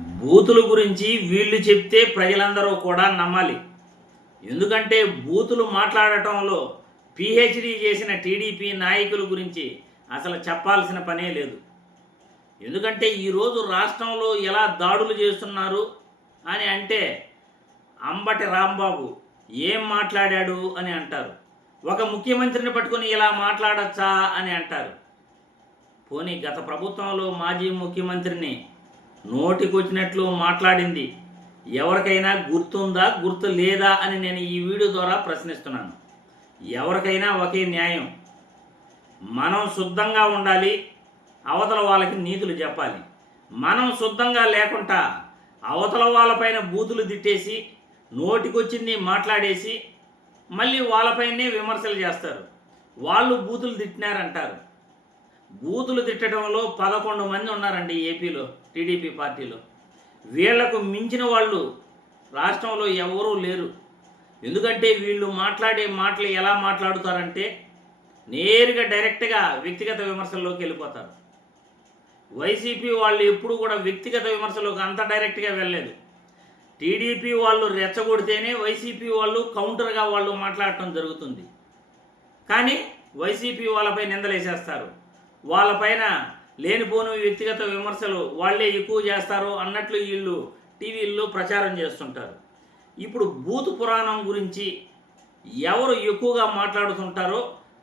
బూతుల గురించి వీళ్ళు చెప్తే ప్రజలందరూ కూడా నమ్మాలి. ఎందుకంటే బూతులు మాట్లాడటంలో పిహెచ్డి చేసిన టీడీపీ నాయకుల గురించి అసలు చెప్పాల్సిన పనే లేదు. ఎందుకంటే ఈరోజు రాష్ట్రంలో ఎలా దాడులు చేస్తున్నారు అని అంటే అంబటి రాంబాబు ఏం మాట్లాడాడు అని అంటారు. ఒక ముఖ్యమంత్రిని పట్టుకొని ఇలా మాట్లాడచ్చా అని అంటారు. పోనీ గత ప్రభుత్వంలో మాజీ ముఖ్యమంత్రిని నోటికొచ్చినట్లు మాట్లాడింది. ఎవరికైనా గుర్తుందా గుర్తు లేదా అని నేను ఈ వీడియో ద్వారా ప్రశ్నిస్తున్నాను. ఎవరికైనా ఒకే న్యాయం. మనం శుద్ధంగా ఉండాలి అవతల వాళ్ళకి నీతులు చెప్పాలి. మనం శుద్ధంగా లేకుండా అవతల వాళ్ళపైన బూతులు తిట్టేసి నోటికొచ్చింది మాట్లాడేసి మళ్ళీ వాళ్ళపైనే విమర్శలు చేస్తారు. వాళ్ళు బూతులు తిట్టినారంటారు. బూతులు తిట్టడంలో పదకొండు మంది ఉన్నారండి ఏపీలో టీడీపీ పార్టీలో. వీళ్ళకు మించిన వాళ్ళు రాష్ట్రంలో ఎవరూ లేరు. ఎందుకంటే వీళ్ళు మాట్లాడే మాటలు ఎలా మాట్లాడుతారంటే నేరుగా డైరెక్ట్గా వ్యక్తిగత విమర్శల్లోకి వెళ్ళిపోతారు. వైసీపీ వాళ్ళు ఎప్పుడు కూడా వ్యక్తిగత విమర్శలోకి అంత డైరెక్ట్గా వెళ్ళలేదు. టీడీపీ వాళ్ళు రెచ్చగొడితేనే వైసీపీ వాళ్ళు కౌంటర్గా వాళ్ళు మాట్లాడటం జరుగుతుంది. కానీ వైసీపీ వాళ్ళపై నిందలేసేస్తారు. వాళ్ళపైన లేనిపోని వ్యక్తిగత విమర్శలు వాళ్ళే ఎక్కువ చేస్తారు అన్నట్లు వీళ్ళు టీవీల్లో ప్రచారం చేస్తుంటారు. ఇప్పుడు భూత పురాణం గురించి ఎవరు ఎక్కువగా మాట్లాడుతుంటారో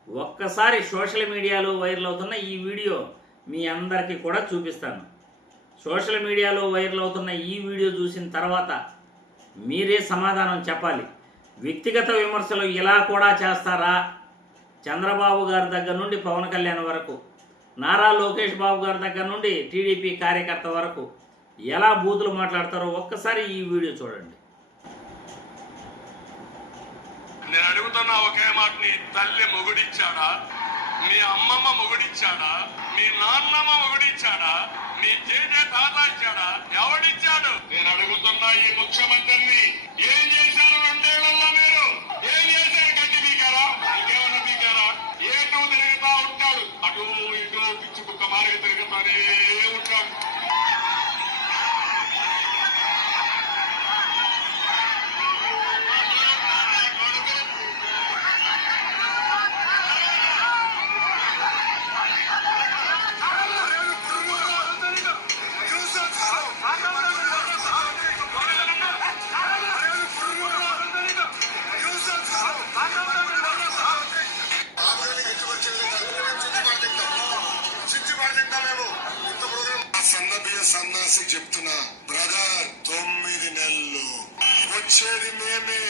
ఒక్కసారి సోషల్ మీడియాలో వైరల్ అవుతున్న ఈ వీడియో మీ అందరికీ కూడా చూపిస్తాను. సోషల్ మీడియాలో వైరల్ అవుతున్న ఈ వీడియో చూసిన తర్వాత మీరే సమాధానం చెప్పాలి. వ్యక్తిగత విమర్శలు ఇలా కూడా చేస్తారా? చంద్రబాబు గారి దగ్గర నుండి పవన్ కళ్యాణ్ వరకు నారా లోకేష్ బాబు గారి దగ్గర నుండి టీడీపీ కార్యకర్త వరకు ఎలా బూతులు మాట్లాడతారో ఒక్కసారి ఈ వీడియో చూడండి. నేను అడుగుతున్నా ఒకే మాట నీ తల్లి మొగుడిచ్చాడా? మీ అమ్మమ్మ మొగుడిచ్చాడా? మీ నాన్నమ్మ మొగుడిచ్చాడా? మీ జేజే తాత ఇచ్చాడా? ఎవడిచ్చాడు? నేను అడుగుతున్నా ఈ ముఖ్యమంత్రిని ఏం చేశారు రెండేళ్ళలో మీరు? అటు ఇటు పిచ్చి కుక్క మారిగా తిరుగుతానే ఉంటాడు చెప్తున్నా బ్రదర్ తొమ్మిది నెలలు. వచ్చేది మేమే.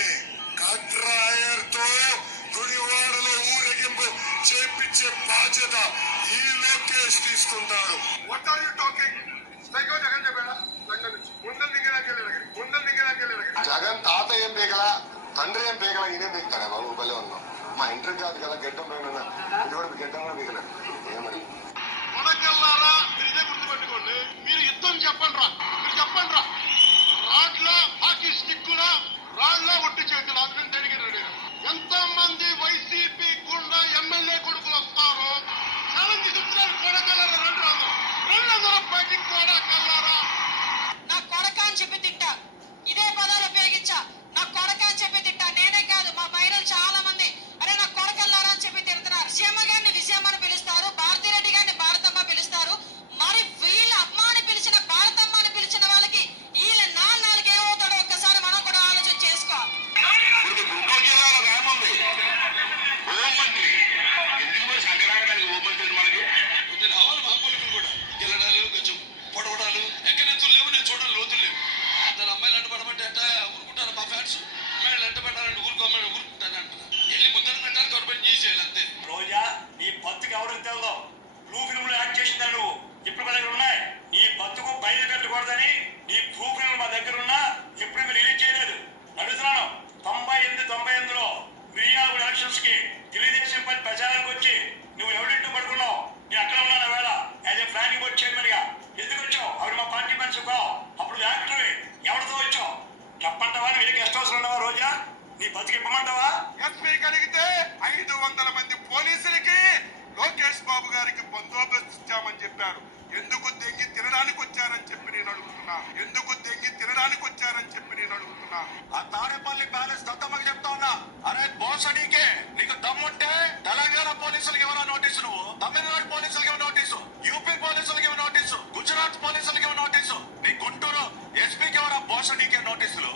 కట్రాయర్తో గుడివాడలో ఊరేగింపు చేపించే బాధ్యత ఈ లోకేష్ తీసుకుంటాడు. What are you talking psycho Jagan తాత ఏం పీకల? తండ్రి ఏం పీకల? ఈయనే పీకుతాడా బాబు? భలే ఉన్నాం. మా ఇంటర్ కాదు కదా గడ్డం పైన ఇది కూడా గడ్డం కూడా పీకలేదు. ఊరుకుంటారు మా ఫ్యాన్స్ అమ్మాయిలు అంట పెట్టాలంటే ఊరుకోమని ఊరుకుంటాను అంటారు వెళ్ళి ముద్దలు పెట్టాలి గవర్నమెంట్ చేసేయాలి అంతే. రోజా నీ బతుకు ఎవరికి తెలదో. బ్లూ ఫిల్మ్లో యాక్ట్ చేసిందా నువ్వు? ఇప్పుడు మా దగ్గర ఉన్నాయి. నీ బతుకు బయట పెట్టకూడదని నువ్వు ఏ గెస్ట్ హౌస్ ఉన్నావా రోజా? నీ బతుకు ఇప్పమంటావా ఎస్పీ కలిగితే ఐదు వందల మంది పోలీసులకి లోకేష్ బాబు గారికి బందోబస్తు ఇచ్చామని చెప్పారు. ఎందుకు దెంగి తినడానికి వచ్చారని చెప్పి నేను అడుగుతున్నా. ఎందుకు దెంగి తినడానికి వచ్చారని చెప్పి నేను అడుగుతున్నా. ఆ తాడేపల్లి ప్యాలెస్ దత్తమ్మకి చెప్తా ఉన్నా. అరే బోసడీకే నీకు దమ్ముంటే తెలంగాణ పోలీసులకి ఎవరో నోటీసు నువ్వు? తమిళనాడు పోలీసులకి ఎవరు నోటీసు? యూపీ పోలీసులకి ఎవరు నోటీసు? గుజరాత్ పోలీసులకి ఎవరు నోటీసు నీ గుంటూరు ఎస్పీకి ఎవరో బోసడీకే నోటీసులు?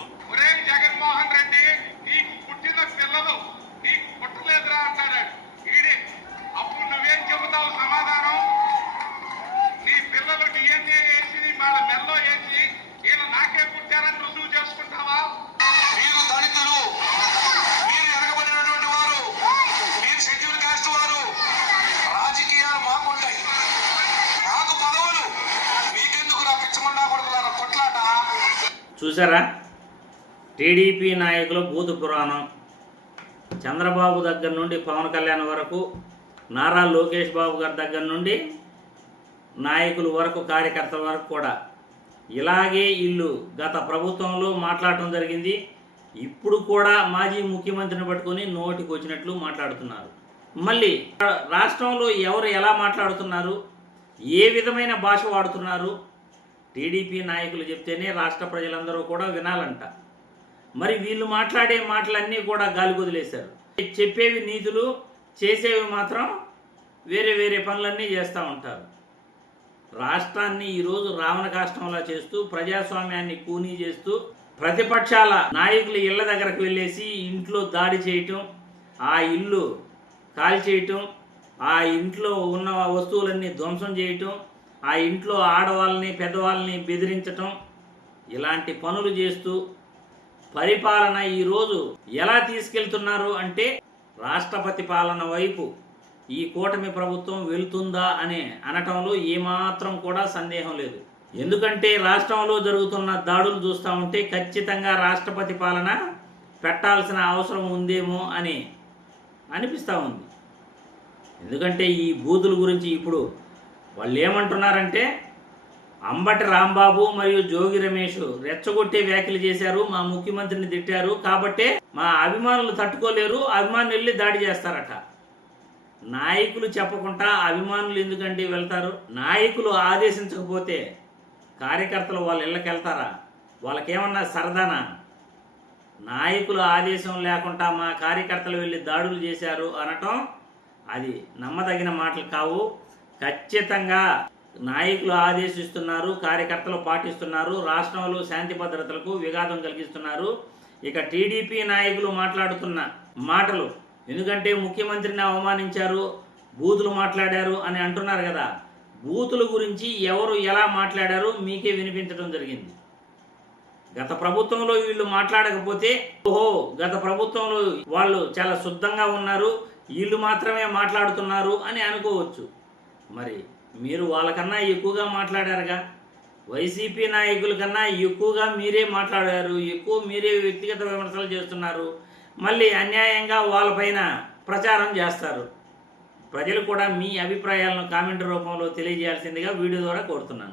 చూసారా టీడీపీ నాయకుల భూత పురాణం. చంద్రబాబు దగ్గర నుండి పవన్ కళ్యాణ్ వరకు నారా లోకేష్ బాబు గారి దగ్గర నుండి నాయకుల వరకు కార్యకర్తల వరకు కూడా. ఇలాగే ఇల్లు గత ప్రభుత్వంలో మాట్లాడటం జరిగింది. ఇప్పుడు కూడా మాజీ ముఖ్యమంత్రిని పట్టుకొని నోటికి వచ్చినట్లు మాట్లాడుతున్నారు. మళ్ళీ రాష్ట్రంలో ఎవరు ఎలా మాట్లాడుతున్నారు? ఏ విధమైన భాష వాడుతున్నారు? టీడీపీ నాయకులు చెప్తేనే రాష్ట్ర ప్రజలందరూ కూడా వినాలంట. మరి వీళ్ళు మాట్లాడే మాటలన్నీ కూడా గాలికొదిలేశారు చెప్పేవి నీతులు చేసేవి మాత్రం వేరే వేరే పనులన్నీ చేస్తూ ఉంటారు. రాష్ట్రాన్ని ఈరోజు రావణ కాష్టంలా చేస్తూ ప్రజాస్వామ్యాన్ని కూనీ చేస్తూ ప్రతిపక్షాల నాయకులు ఇళ్ళ దగ్గరకు వెళ్ళేసి ఇంట్లో దాడి చేయటం ఆ ఇల్లు కాల్ చేయటం ఆ ఇంట్లో ఉన్న వస్తువులన్నీ ధ్వంసం చేయటం ఆ ఇంట్లో ఆడవాళ్ళని పెద్దవాళ్ళని బెదిరించటం ఇలాంటి పనులు చేస్తూ పరిపాలన ఈరోజు ఎలా తీసుకెళ్తున్నారు అంటే రాష్ట్రపతి పాలన వైపు ఈ కూటమి ప్రభుత్వం వెళ్తుందా అని అనటంలో ఏమాత్రం కూడా సందేహం లేదు. ఎందుకంటే రాష్ట్రంలో జరుగుతున్న దాడులు చూస్తూ ఉంటే ఖచ్చితంగా రాష్ట్రపతి పాలన పెట్టాల్సిన అవసరం ఉందేమో అని అనిపిస్తూ ఉంది. ఎందుకంటే ఈ బూతుల గురించి ఇప్పుడు వాళ్ళు ఏమంటున్నారంటే అంబటి రాంబాబు మరియు జోగి రమేష్ రెచ్చగొట్టే వ్యాఖ్యలు చేశారు మా ముఖ్యమంత్రిని తిట్టారు కాబట్టే మా అభిమానులు తట్టుకోలేరు అభిమానులు వెళ్ళి దాడి చేస్తారట. నాయకులు చెప్పకుండా అభిమానులు ఎందుకంటే వెళ్తారు? నాయకులు ఆదేశించకపోతే కార్యకర్తలు వాళ్ళ ఇళ్ళకి వెళ్తారా? వాళ్ళకేమన్నా సరదానా? నాయకుల ఆదేశం లేకుండా మా కార్యకర్తలు వెళ్ళి దాడులు చేశారు అనటం అది నమ్మదగిన మాటలు కావు. ఖచ్చితంగా నాయకులు ఆదేశిస్తున్నారు కార్యకర్తలు పాటిస్తున్నారు రాష్ట్రంలో శాంతి భద్రతలకు విఘాతం కలిగిస్తున్నారు. ఇక టీడీపీ నాయకులు మాట్లాడుతున్న మాటలు ఎందుకంటే ముఖ్యమంత్రిని అవమానించారు బూతులు మాట్లాడారు అని అంటున్నారు కదా. బూతుల గురించి ఎవరు ఎలా మాట్లాడారో మీకే వినిపించడం జరిగింది. గత ప్రభుత్వంలో వీళ్ళు మాట్లాడకపోతే ఓహో గత ప్రభుత్వంలో వాళ్ళు చాలా శుద్ధంగా ఉన్నారు వీళ్ళు మాత్రమే మాట్లాడుతున్నారు అని అనుకోవచ్చు. మరి మీరు వాళ్ళకన్నా ఎక్కువగా మాట్లాడారుగా? వైసీపీ నాయకుల కన్నా ఎక్కువగా మీరే మాట్లాడారు ఎక్కువ మీరే వ్యక్తిగత విమర్శలు చేస్తున్నారు మళ్ళీ అన్యాయంగా వాళ్ళపైన ప్రచారం చేస్తారు. ప్రజలు కూడా మీ అభిప్రాయాలను కామెంట్ రూపంలో తెలియజేయాల్సిందిగా వీడియో ద్వారా కోరుతున్నాను.